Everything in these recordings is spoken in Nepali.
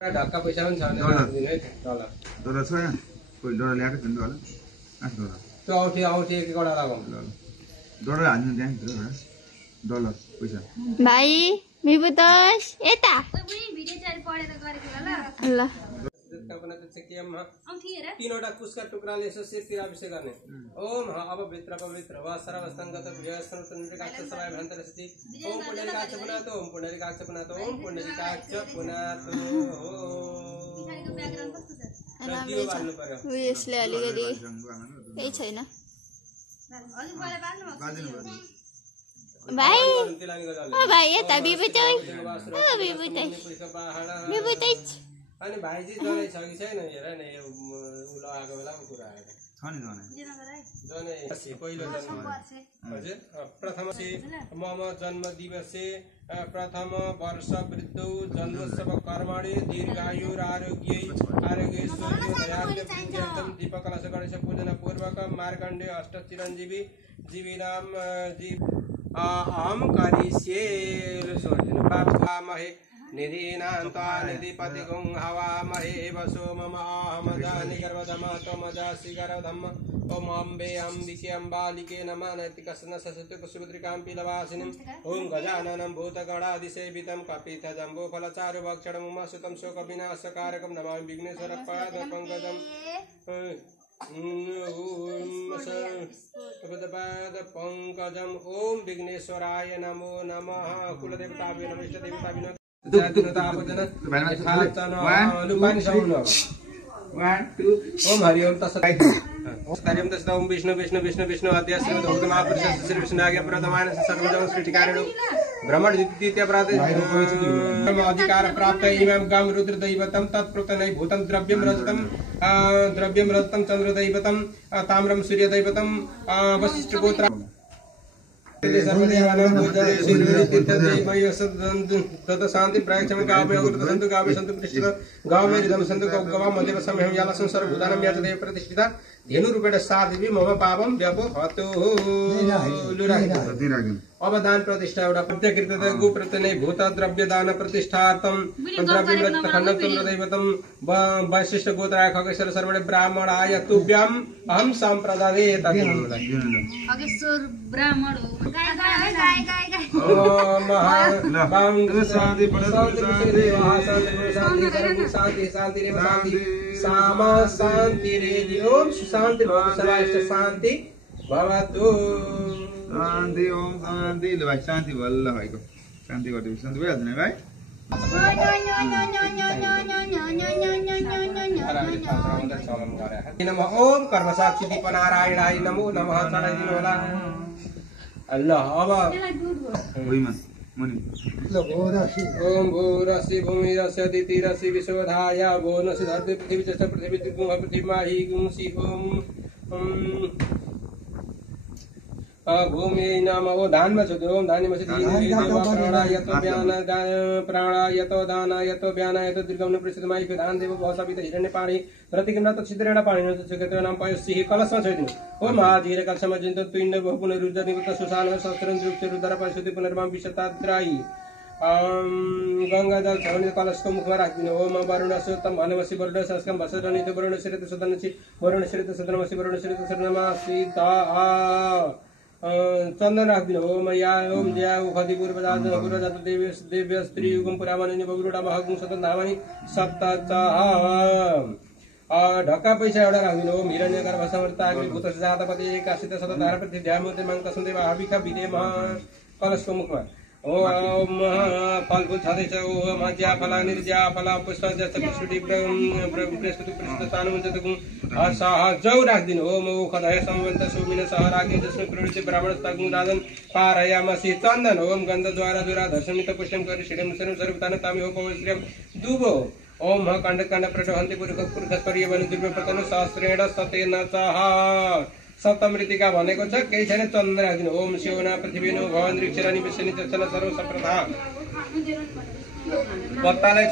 ढक्का पैसा पनि छ भने दिनु है तल डलर छ यहाँ कोही डलर ल्याएको छ नि डलर $8 त्यो औठी एक एकवटा लगाउँ डलर हाल्नु त्यहाँ डलर पैसा भाइ मिबुतोस यता ल तीनवटा कुशका टुक्राले यसो शिरतिर अभिषेक गर्ने ओम अब भित्र पवित्र वा सर्वस्थांगत सबै भन्तरस्ति ओम पुण्डरीकाक्ष पुनातो ओम पुण्डरीकाक्ष पुनातो ओम पुण्डरीकाक्ष पुनातो यसले अलिकति केही छैन भाइ भाइ यता बिबुतोस अनि भाइजी जनै छ कि छैन हेर न यो लगाएको बेलामा कुरा आयो छ नि जनै पहिलो जन्म हजुर प्रथम मम जन्म दिवसे प्रथम वर्ष वृद्धौ जन्मोत्सव कर्मणे दीर्घायुरारोग्यै आरोग्यैश्वर्योदयार्थं दीपकलश गणेश पूजन पूर्वक मार्कण्डेय अष्ट चिरञ्जीवी जीविनाम जीव अहम करिष्ये पापमहे निधीनान्ता निधिपतिगुं हवामहे वसो मम अहमजानि गर्वधम त्वमजासि गर्वधम ओम अम्बे अम्बिके अम्बालिके नमः नैतिकस्न ससुतुक सुभद्रिकां पीलवासिनीं ओम गजाननं भूतगणादिसेवितं कपितजम्बूफलचारुभक्षणं उमासुतं शोकविनाशकारकं नमामि विघ्नेश्वरपादपङ्कजं पादपङ्कजम् ओम विघ्नेश्वराय नमो नमः कुलदेवताभ्यो नमः इष्टदेवताभ्यो नमः ओम हरि ओम तत्सत् ओम विष्णु विष्णु विष्णु विष्णु अध्याय श्री महापुरुष श्री विष्णु आज्ञा प्रदमान सकल सृष्टिकारिणो ब्रह्मण द्वितीय अधिकार प्राप्त इमं गम रुद्र दैवतं तत्प्रोक्तनै भूतं द्रव्यं रजतं चंद्र दैवतं ताम्रं सूर्य दैवतं वशिष्ठ गोत्र शांति प्रायक्षम गावे संतु गावे संतु प्रतिष्ठिता गाव में रिदम संतु गवा मध्यम समयम याला संसार भूतानम याचदेव प्रतिष्ठिता धेनु रूपेण साधिवि मम पापम व्यपहतो अवदान प्रतिष्ठा एउटा प्रत्यकृत गोप्रत्यनै भूत द्रव्य दान प्रतिष्ठार्थम द्रव्य खण्डं चन्द्रदैवतं वैशिष्ट गोत्राय खगेश्वर सर्वणे ब्राह्मणाय तुभ्यं अहं सम्प्रदाये खगेश्वर ब्राह्मण हो शांति शांति भवतु शान्ति ओम शान्ति ल भाइ शान्ति बल्ल भएको शान्ति गर्दै शान्ति भइहाल्छ नि भाइ नमः ओम कर्मसाक्षी दीपनारायणाय नमो नमः चढाइदिनु होला अल्लाह अब भुइँमा मुनि ओम भूरसि भूमिरस्य दितिरसि विश्वधाया भुवनसि धरती पृथ्वी च पृथ्वी त्रिगुण पृथ्वी माहि गुंसि ओम भूमि नाम ओ धान में छुते ओम धान्य में से प्राणायतो दानायतो व्यानायतो दीर्घम प्रसिद्धमाई धान देव बहुत सभी हिरण्य पाणी प्रतिक्रमण तो छिद्रेण पाणी न छुकेतो नाम पायो सिहि कलश में छुदिनु ओ महाधीर कलश में जिंतो पिंड पुनरुद्धर निवृत्त सुशाल सहस्रं द्रुप्त रुद्र परिशुद्धि पुनर्माम विशताद्रायी गंगा जल छवनी कलश को मुख में राखिदिनु ओम वरुण सुतम हनुमसी वरुण संस्कम वसुरनित वरुण श्रित सदनसी वरुण श्रित सदनमसी वरुण श्रित सदनमसी ता चंदन राखिदिनु ओम या ओम जया उखदि पूर्वजात पूर्वजात देव्य स्त्री युगम पुरामनि बगुरुडा महगुं सतन धामनि सप्त ढक्का पैसा एउटा राखिदिनु ओम हिरण्यगर भसमर्ता भूत जातपति एकासित सत धार प्रति ध्यामते मंक सुन्देव हविका विदेम कलशको मुखमा ओम फलफूल छँदैछ ओम ज्या फला निर्ज्या फला पुष्प जस्तो पुष्पति बृहस्पति प्रसिद्ध सानुमञ्चतको सहजौ राखिदिनु ओम खदय सम्बन्ध सुमिन सह राखिदिनु जसमा प्रणित ब्राह्मण तगुं राजन पारयामसि चन्दन ओम गन्धद्वारा दुरा दर्शमित पुष्टं गरि श्रीम सर्व सर्वतान तामि हो पवित्रम दुबो ओम कंड कंड प्रटहन्ति पुरुषस्पर्य बनु दिव्य प्रतनु सहस्रेण सतेन सह सप्तमृतिका भनेको छ केही छैन चन्द्र राखिदिनु ओम शिवना पृथ्वीनो भवन ऋक्षरानी विश्वनि चल सर्व सप्रथा पत्तालाई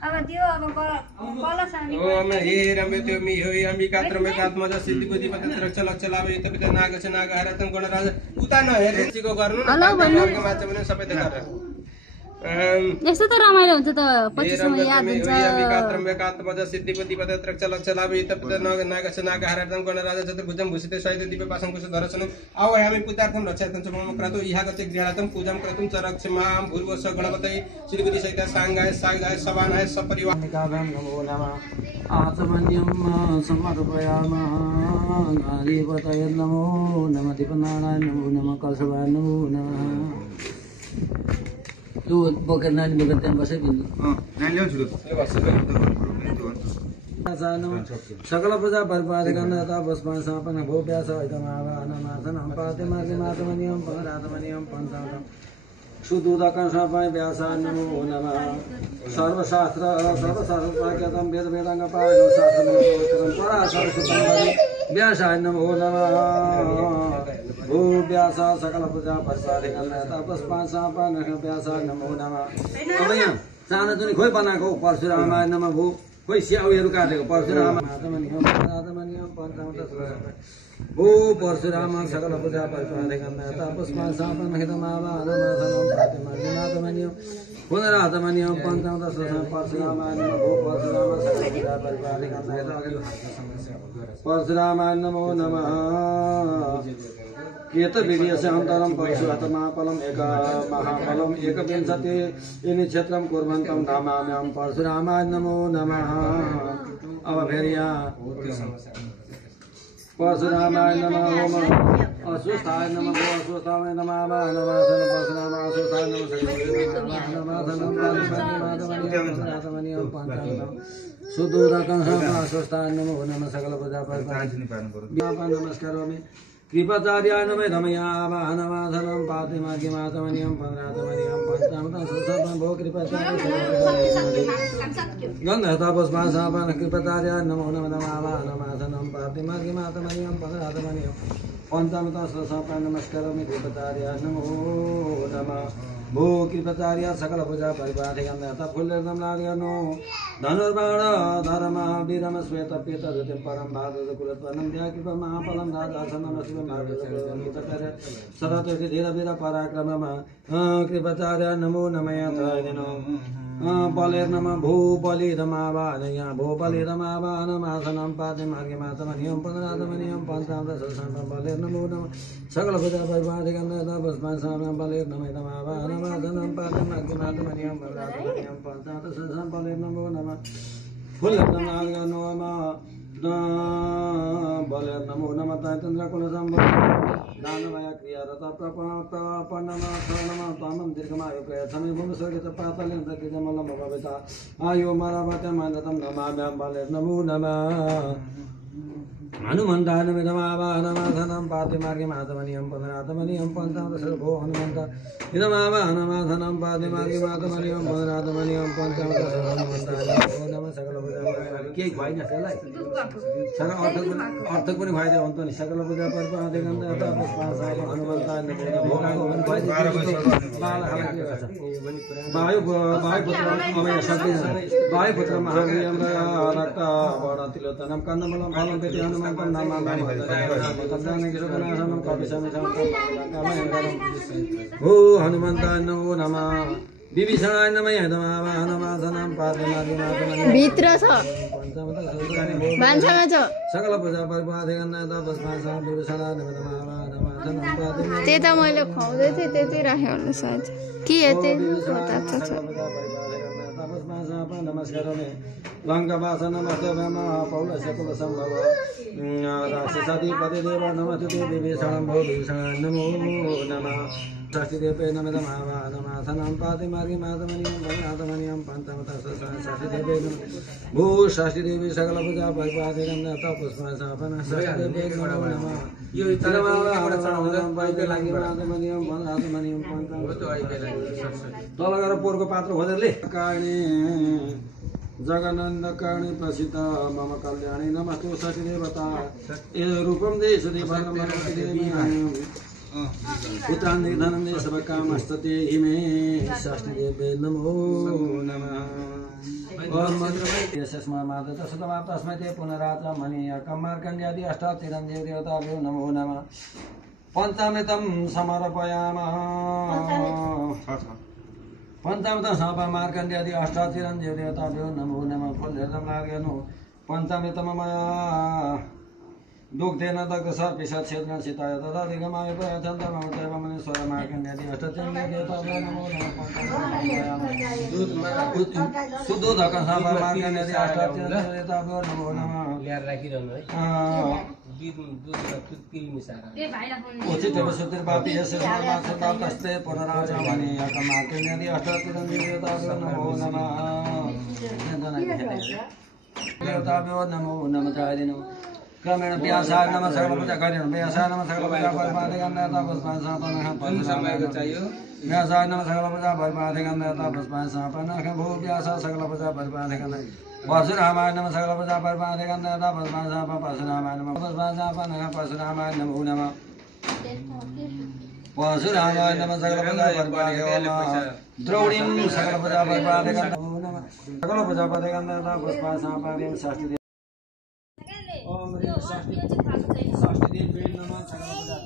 अब त्यो अब कलश हामी ओम हे रमे त्यो मि होय अम्बिका त्रमेकात्मज सिद्धि बुद्धि पति रक्ष लक्ष लाभ युत पिता नागछ नाग हरतन गणराज उता न हेरेचिको गर्नु न मात्र भने सबै देखाएर यस्तो त रमाइलो हुन्छ त 25 मा याद हुन्छ आवायामि पूजार्थं रक्षार्थं च मम क्रतु इहा गते गृहार्थं पूजां क्रतुं च रक्षमां भूर्वश गणपतये श्रीगुति सहित सांगाय सागाय सवानाय सपरिवार नमो नमः आत्मन्यं समर्पयामः अधिपतये नमो नमः दीपनारायण नमो नमः कसवाय नमो नमः तू बोकेर नानी बोकेर त्यहाँ बसै बिन्दु नानी ल्याउँछु सकल पूजा परिपालिकन तपस्मा सापन भूप्यास ऐतमावानमासन पाते मार्गे मातमनियम परातमनियम पञ्चामृतम सुदूदकं सपय व्यासा नमो नमः सर्वशास्त्र सर्वशास्त्रज्ञतं वेद वेदांग पारणं शास्त्रं पराशर सुतं व्यासाय नमो नमः भू व्यासा सकल पूजा परिपालिकन तपस्मा सापन व्यासाय नमो नमः अब यहाँ सानो जुनी खोइ बनाएको परशुरामाय नमः भू खोइ स्याउहरू काटेको परशुराम आत्मनियम पञ्चामृत भू परशुराम सकल पूजा परिपालिकन तपस्मा सापन हितमावानमासनं पातिमार्गमातमनियम पुनरातमनियम पञ्चामृत परशुरामाय नमः भू परशुराम सकल पूजा परिपालिकन परशुरामाय नमो नमः केत विवेशन्तरं परशुरातमापलम् एक महाफलम् एकविंशति इति क्षेत्रं कुर्वन्तं धामाम्यहं परशुरामाय नमो नमः अब फेरि यहाँ परशुरामाय नमः अस्वस्थाय नमः अस्वस्थाय नमः परशुराम अस्वस्थाय नमः सुदूरकं अस्वस्थाय नमो नमः सकल पूजा नमस्कारोमि कृपाचार्याय नमः रमयावाहनवासनं पातिमार्गिमातमनियं पन्द्रातमनियं पञ्चामृतं सुसर्वं भो कृपाचार्य गन्धतापस्मासापन कृपाचार्याय नमो नमः रमयावाहनवासनं पातिमार्गिमातमनियं पन्द्रातमनियं पञ्चामृतं सुसर्वं नमस्कारोमि कृपाचार्याय नमो नमः भो कृपाचार्य सकल पूजा परिपाठिकं फुल्लर्दं लार्यनो धनुर्बाण धर्म वीरम श्वेत पीत ऋतिं परं भाद्रद कुलत्वनं ध्या कृपा महाफलं दादासनं शिव कृपाचार्य सरस्वती धीर वीर पराक्रम कृपाचार्य नमो नमः बलिर्नमः भू बलिरमावानया भू बलिरमावानमासनं पातिमार्गिमातमनियं पुनरातमनियं पञ्चामृत बलिर्नमो नमः सकल पूजा परिपाठिकं तपस्मासां बलिर्नमः पातिमार्गिमातमनियं पुनरातमनियं पञ्चामृत बलिर्नमो नमः फुल्लर्दं लार्यनो बलिर्नमो नमः तैतन्द्रकुलसंभव दानमय क्रियारत प्रपन्नम तामं दीर्घमायु प्रयच्छमि भूमिस्वर्गित पातलं प्रतिजमलं भविता आयो मरावतं मानतं नमाम्यहं बलिर्नमो नमः हनुमन्ताय नमः पातिमार्गिमातमनियं पुनरातमनियं पञ्चामृत भो हनुमन्त इदमावाहनमासनं पातिमार्गिमातमनियं पुनरातमनियं पञ्चामृत हनुमन्ताय नमः सकल पूजा केही भएन त्यसलाई सकल अर्थक पनि भइदियो अन्त नि सकल पूजा परिपाठिकं हनुमन्ताय वायुपुत्र महावीर्यं रक्त वर्णतिलोत्तनं कन्दमलं फलं पेति हनुमन्तं नमामि भो हनुमन्ताय नमो नमः विभीषणाय नमः यदमावाहनमासनं पातिमार्गिमातमनियं भित्र छ भान्सामा छ सकल पूजा परिपाठिकं तपस्मासां विभीषणाय नमः त्यता मैले खुवाउँदै थिएँ त्यति राखेँ होला सायद के यति नमस्कारोमि लङ्कावास नमस्ते पौलस्य कुलसम्भव राक्षसाधिपतिदेव नमस्ते विभीषणं भो विभीषणाय नमो नमः षष्ठीदेवे नमः पातिमार्गिमातमनियं पुनरातमनियं पञ्चामृत षष्ठीदेवे भो षष्ठीदेवी सकल पूजा परिपाठिकं तपस्मासापन षष्ठीदेवे नमो नमः तल गएर पोहोरको पात्र खोजेरले काणी जगनन्द काणी प्रसिद्ध मम कल्याणी नमस्तु सती देवता रूपम दे पुत्रान्ते धनन्दे सबकामस्तते हिमे षष्ठीदेवे नमो नमः तस्मै ते पुनरातमनिय कमार्कण्ड्यादि अष्टातिरञ्जय देवताभ्यो नमो नमः पञ्चामृतं समर्पयामः पंचम त सप मार्कण्डेय अष्टाचिरञ्जीव देवताभ्यो नमो नमः फलधर्म लागेनु पञ्चमतममया दुग्धेन दग्ध सर्पिषा छेदन सीताय तथा दिगमाय प्रयच्छन्त मम दैव मनेश्वर मार्कण्डेय अष्टाचिरञ्जीव देवताभ्यो नमो नमः सुदूधक सप मार्कण्डेय अष्टाचिरञ्जीव देवताभ्यो नमो नमः ल्याएर राखिरहनु है दुध र तुत्ती मिसाएर उचित सुतिर्वापि यस्य समासतास्ते पुनराजमनि यकमार्कण्डेय अष्टाचिरञ्जीव देवताभ्यो नमो नमः देवताभ्यो नमो नमः चारिनो क्रमेण व्यासाय नमः सकल पूजा करेण व्यासाय नमः सकल पूजा परमाधिगन्धता पुष्पान् समर्पणः समयको चाहियो व्यासाय नमः सकल पूजा परमाधिगन्धता पुष्पान् समर्पणः भो व्यासाय सकल पूजा परमाधिगन्धता परशुरामाय नमः सकल पूजा परमाधिगन्धता पुष्पान् समर्पणः परशुरामाय नमः पुष्पान् समर्पणः परशुरामाय नमो नमः परशुरामाय नमः सकल पूजा परमाधिगन्धता द्रौणीं सकल पूजा परमाधिगन्धता नमो नमः सकल पूजा परमाधिगन्धता पुष्पान् समर्पणः षष्ठी ओम षष्ठी देवी नमः सकल पूजा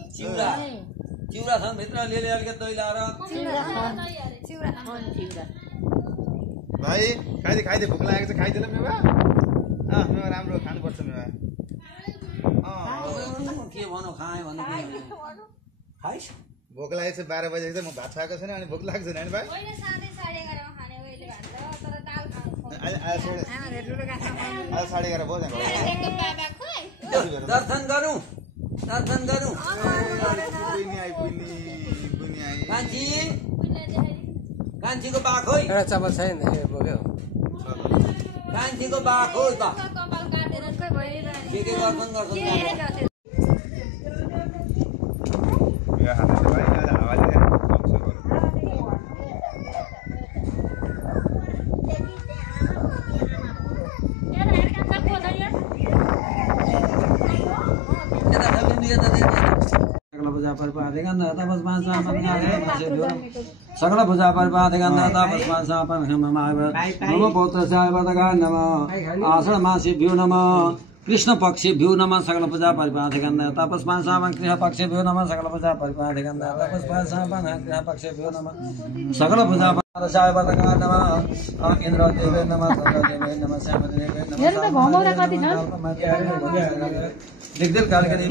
चिउरा छन् भित्र लिएले अलिकति दही लाएर भाइ खाइदे भोक लागेको छ खाइदेला मेवा मेवा राम्रो खानुपर्छ मेवा के भनौँ खाएँ भन्नु खाइस भोक लागेको छ 12 बजेको छ म भात खाएको छैन अनि भोक लाग्छ नि भाइ आज 11:30 बजे दर्शन गरौँ कान्छीको बाख हो एउटा चपल छैन बोक्यो कान्छीको बाख हो त के गर्छन् मेवा खाँदैछ भाइ आज हावाले सकल पूजा परिपाधिगन्धता पुष्पान् सकल पूजा परिपाधिगन्धता पुष्पान् मम पौत्रस्याय वदगाय नमः आषाढमासेभ्यो नमः कृष्ण पक्षेभ्यो नमः सकल पूजा परिपाधिगन्धता पुष्पान् कृष्ण पक्षेभ्यो नमः सकल पूजा परिपाधिगन्धता पुष्पान् कृष्ण पक्षेभ्यो नमः सकल पूजा परसाय वदगाय नमः इन्द्रदेवे नमः चन्द्रदेवे नमः श्यामदेवे नमः दिग्दिल कालकरी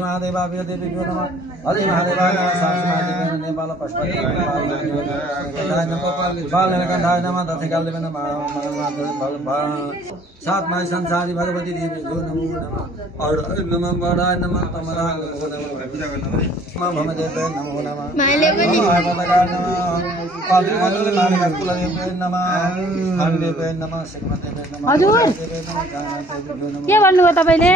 महादेवाभ्यो देवीभ्यो नमः हरि महादेवाय नमः शास्त्रमादिवे नेपाल पशुपति बालकण्ठाय नमः दधिकालदेवे नमः सात माई संसारी भगवती देवीभ्यो नमो नमः और नमः वराय नमः तमराय नमः भमदेवे नमो नमः माइले पनि हजुर के भन्नुभयो तपाईले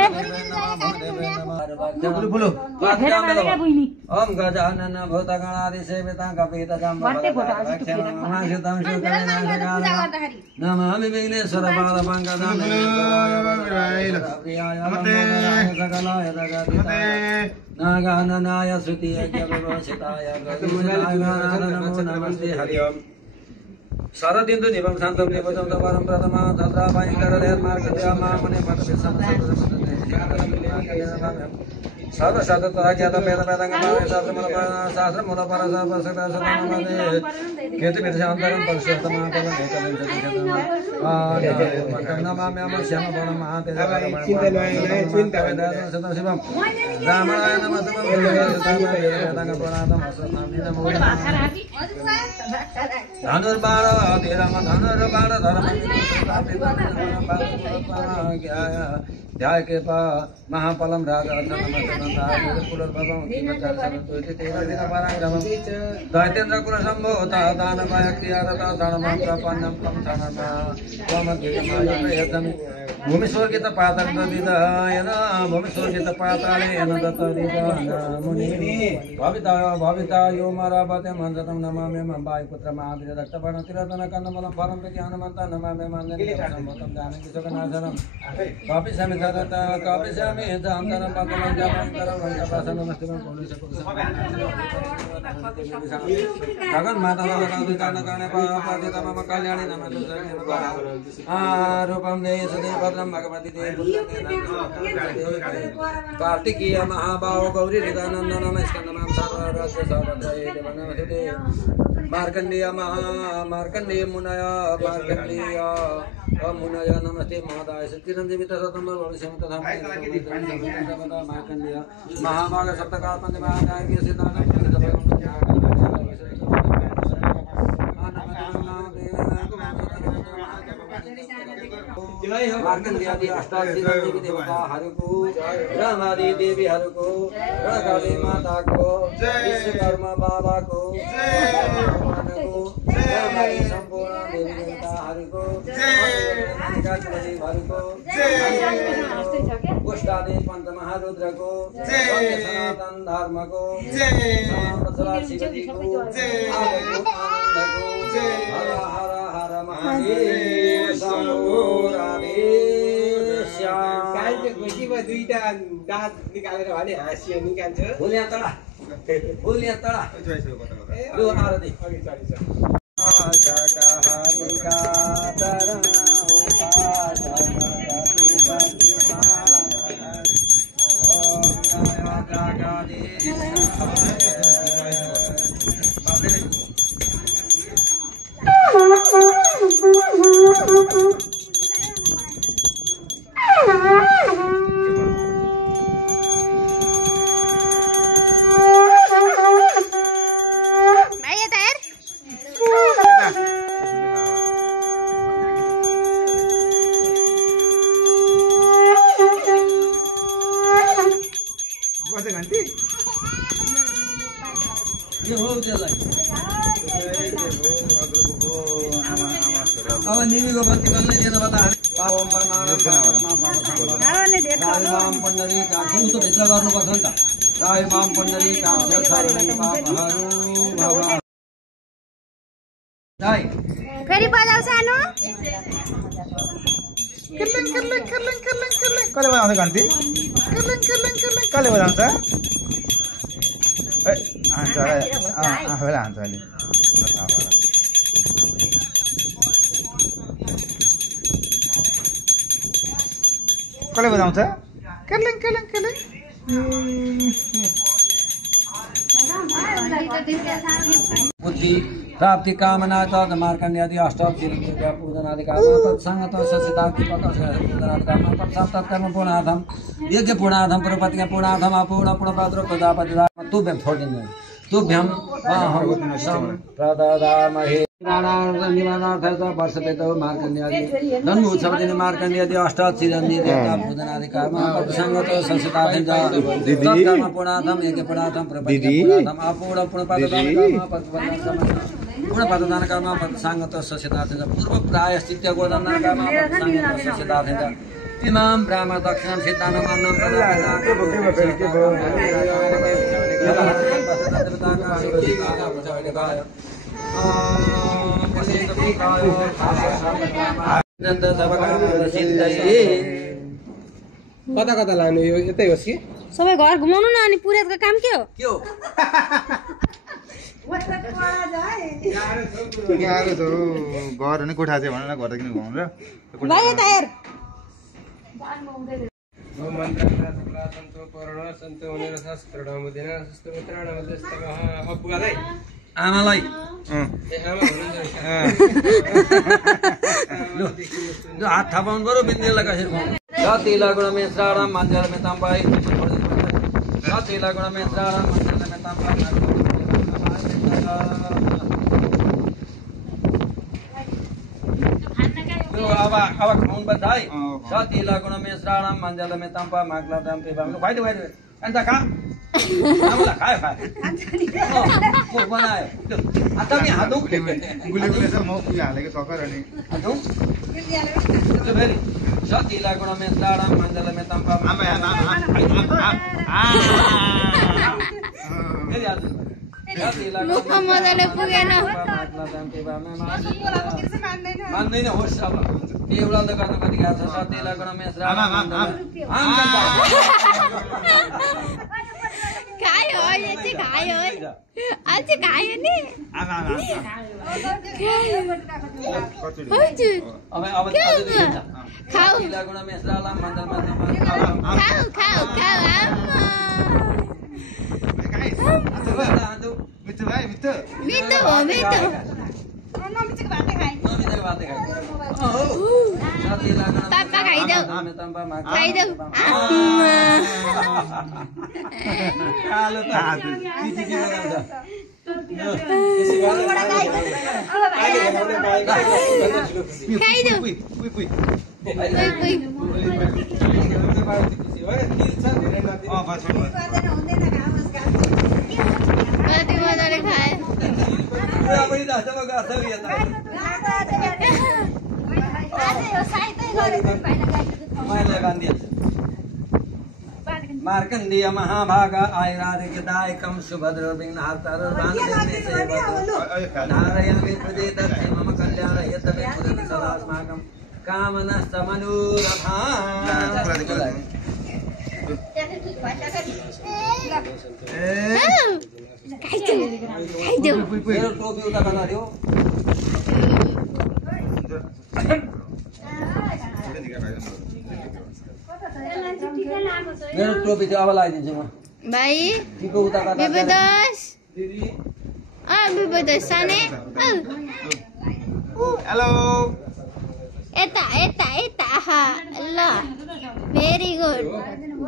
ओम गजानन भूतगणादि सेविता कपितजं नमामि विघ्नेश्वर पादपङ्कजं सकलाय नागाननाय श्रुतियज्ञविभूषिताय नमो नमस्ते हरि ओम शरदिन्दु निभं शान्तं निभजं परं प्रथमा तथा भयङ्करमार्गद्यामामने सर्वशततः ज्ञातं वेदवेदाङ्गशास्त्रमूलपरसपरसदासनमदे कीर्तिविदशान्तरं परिशुद्धमापवं नमाम्यहं श्यामवर्णं महातेजशिवं रामाय नमः धनुर्बाण धीरम धनुर्बाण धर्म ध्याय कृपा महाफलम दैत्येन्द्र कुल संभूता दानवाय क्रियारता धर्मं प्रपन्नं तं धर्म भूमिस्वर्गित पातालयन भूमिस्वर्गित पातालयन मुनि भविता यो मरावते मन्त्रं नमामि वायुपुत्र महावीर रक्तवर्ण तिरतन कन्दमलं फलं प्रति हनुमन्त नमामि मन्दिरं जानकी सुखनाशनं कपिशामि सरता कपिशामि दामधरं पदलं जपन्तरं वंशपाशनमस्तिमं भगवान् माता कर्णे पादिता मम कल्याणी नमः रूपं देशदेव भगवती कार्तिकीय महाभाव गौरी हृदयानंदनम स्कंदनम सर्वराज्य सर्वत्रये देवनमस्ते मार्कण्डेय मार्कण्डेय मुनय मार्कण्डेय मुनय नमस्ते महादाय चिरंजीवी तथातम भविष्यं तथा मार्कण्डेय महाभाग सप्तकाल पंच महादाय के सिद्धांत मार्कण्डेयादि अष्टादशी देवताहरूको ब्रह्मादि देवीहरूको रणकाली माताको विश्वकर्मा बाबाको ब्रह्मादि सम्पूर्ण देवी देवताहरूको गोष्ठादि पञ्चमहारुद्रको सनातन धर्मको शिवजीको आनन्दको हर हर हर महादेव शम्भो खुसीमा दुईटा दाँत निकालेर भने हाँसियो निकाल्छ लु आरती अब निमीको बत्ती बल्लै दिएर बता पावम परमाम पण्डरी काक्षु त भित्र गर्नुपर्छ नि त साई माम पण्डरी काक्ष सर्वै पापहरू भवा दाइ फेरि बजाउ सानो कल्लङ कल्लङ कल्लङ कल्लङ कल्लङ कसले बजाउँछ घन्टी कल्लङ कल्लङ कल्लङ कसले बजाउँछ ए हान्छ आफैले हान्छ अलि कसले बजाउँछ कल्लङ कल्लङ कल्लङ बुद्धि प्राप्ति कामना च मार्कण्डेयादि अष्टादशी पूजनादि कामना तत्संगत ससिताक्ति पूजनादि कामना तत्सप्तकर्म पूर्णार्थम यज्ञ पूर्णार्थम प्रपत्ति पूर्णार्थम अपूर्ण पूर्णपात्र प्रजापति तुभ्यं छोडिदिनु तुभ्यं प्रददामहे निवारणार्थ वर्षपेतो मार्कण्डेयादि जन्म उत्सव दिन मार्कण्डेयादि अष्टादशी देवता पूजनादि कर्म तत्संगत ससिताक्ति तत्कर्म पूर्णार्थम यज्ञ पूर्णार्थम प्रपत्ति पूर्णार्थम अपूर्ण पूर्णपात्र पूर्णपातदान कर्म सांगत ससितार्थ पूर्व प्रायश्चित्य गोदान कर्म सांगत ससितार्थ इमाम ब्राह्म दक्षिणं सिद्धानं अन्नं कता कता लानु यो यतै होस् कि सबै घर घुमाउनु न अनि पुरेतको काम के हो गाह्रो छ घर नै कोठा चाहिँ भनेर घर किन घुमाउनु र भाइ यता हेर आमालाई हात थापाउनु पर्यो बिन्दुलाई कसरी जति लगुणमे श्रावण मन्दिरमे तम्पाई जति लगुणमे श्रावण मन्दिरमे तम्पाई अब खाउनु पर्छ है सती लगुणमे श्रावण मन्दिरमे तम्पा माग्ला तम्पे बाम्लो खुवाइदे खुवाइदे अन्त खा आमालाई खायो खायो बनायो तपाईँ हातौ गुलिगुली छ म उयो हालेको सकर अनि फेरि सती लगुणमे श्रावण मन्दिरमे तम्पा फेरि आज मुखमा मजाले पुगेन मान्दैन होस् अब एउटा त गर्न कति गाह्रो छ सती लगुणमे श्रावण खायो अहिले चाहिँ खायो है अझ खायो नि हजुर खाऊ लगुणमे श्रावण मन्दिरमा खाऊ खाऊ खाऊ मिठो भाइ मिठो मिठो हो मिठो नमिचेको भातै खाए नमिठो भातै खाए पापा खाइदेऊ खाइदेऊ कालो त चिची के बनाउँछ खाइदेऊ पुइ पुइ बस कति मजाले खाए पुरा पनि जस्तो गर्छ यता मैले बान्दिहाल्छु मार्कण्डेय महाभाग आयुराधिकदायकं सुभद्र विघ्नहर्तारं नारायणे हृदे दर्शे मम कल्याण यतमे पुरति सदास्माकं कामनास्तमनोरथाः खाइदेऊ मेरो टोपी उता बनाइदियो मेरो टोपी चाहिँ अब लगाइदिन्छु म भाइ टिको उता विपदस विपदस साने हेलो यता यता यता आहा ल very good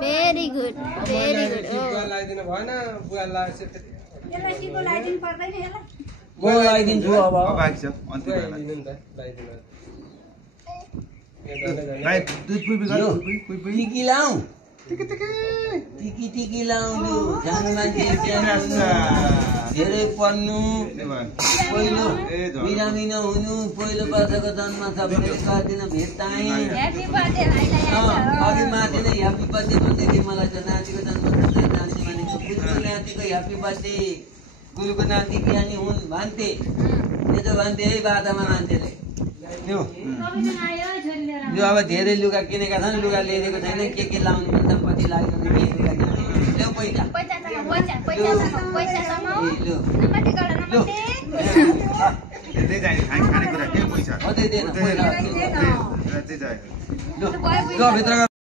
very good very good लगाइदिनु भएन बुवा लाग्छ म लगाइदिन्छु अब बाँकी छ अन्तिम भाइ दुध पुइ पुइ टिकी लाऊ टिकी लाऊ सानो मान्छे धेरै पढ्नु पहिलो बिरामिनो हुनु पहिलो वर्षको जन्म छ भने दिन भेट्टाएँ अघि माथिले ह्याप्पी बर्थडे भन्दै मलाई त नातिको जन्म नाति भनेको गुरुको नातिको ह्याप्पी बर्थडे गुरुको नाति ज्ञानी हुन् भन्थे त्यो भन्थे है बाटामा मान्छेले यो अब धेरै लुगा किनेका छन् लुगा ल्याइदिएको छैन के लाउनु भन्छ पछि लाग्यो भने के लुगा ल्याउ खानेकुरा के पैसा पैसा भित्र